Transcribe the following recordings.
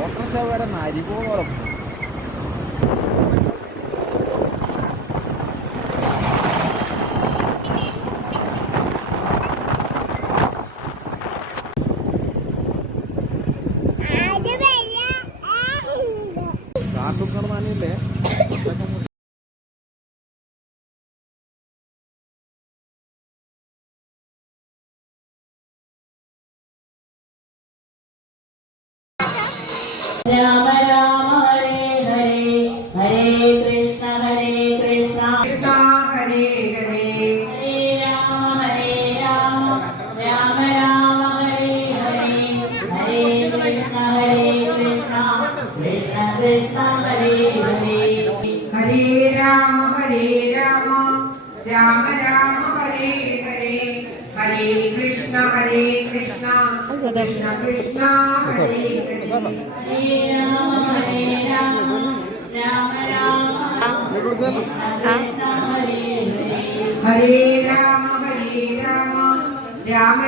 Autorickshaw വരെ നരിപോളം കാട്ടുക്കടമാനില്ലേ രാമ രാമ ഹരേ ഹരേ ഹരേ കൃഷ്ണ കൃഷ്ണ ഹരേ ഹരേ ഹരേ രാമ രാമ രാമ ഹരേ ഹരേ ഹരേ കൃഷ്ണ കൃഷ്ണ കൃഷ്ണ ഹരേ ഹരേ ഹരേ രാമ രാമ രാമ ഹരേ ഹരേ ഹരേ കൃഷ്ണ കൃഷ്ണ കൃഷ്ണ കൃഷ്ണ ഹരേ ഹരേ ഹരേ രാമ രാമ രാമ കൃഷ്ണ ഹരേ ഹരേ ഹരേ രാമ രാമ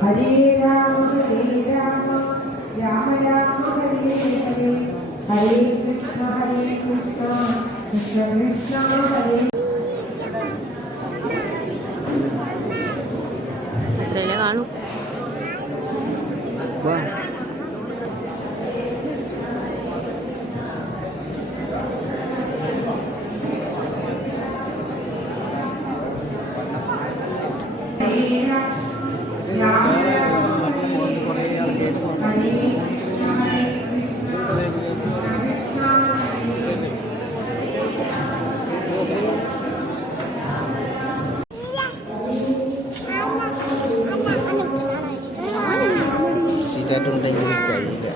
ഹരേ രാമ രാമ ഹരേ ഹരേ ഹരേ കൃഷ്ണ കൃഷ്ണ കൃഷ്ണ ഹരേ എത്രയല്ലേ കാണൂ സീറ്റായിട്ടുണ്ടെങ്കിൽ കഴിയില്ല.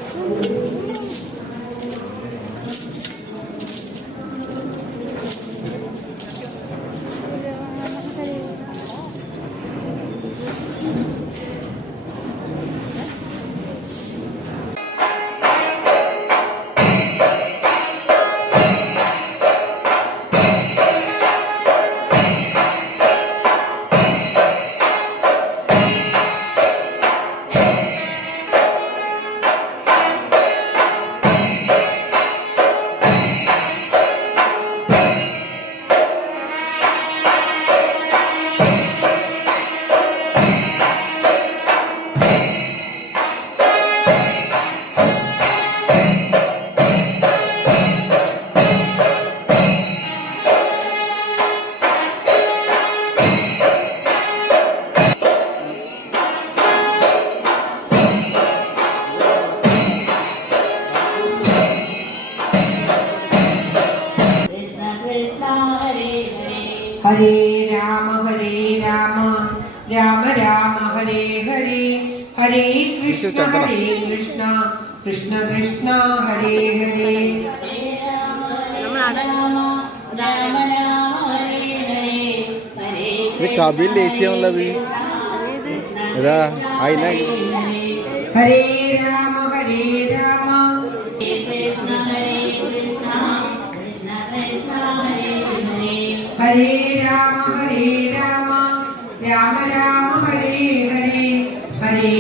ഹരേ രാമ രാമ രാമ ഹരേ ഹരേ ഹരേ കൃഷ്ണ കൃഷ്ണ കൃഷ്ണ ഹരേ ഹരേ കപിൽ ദേശീയമുള്ളത് ഇതാ അതിന ഹരേ രാമ ഹരേ രാമ രാമ രാമ ഹരേ ഹരേ ഹരേ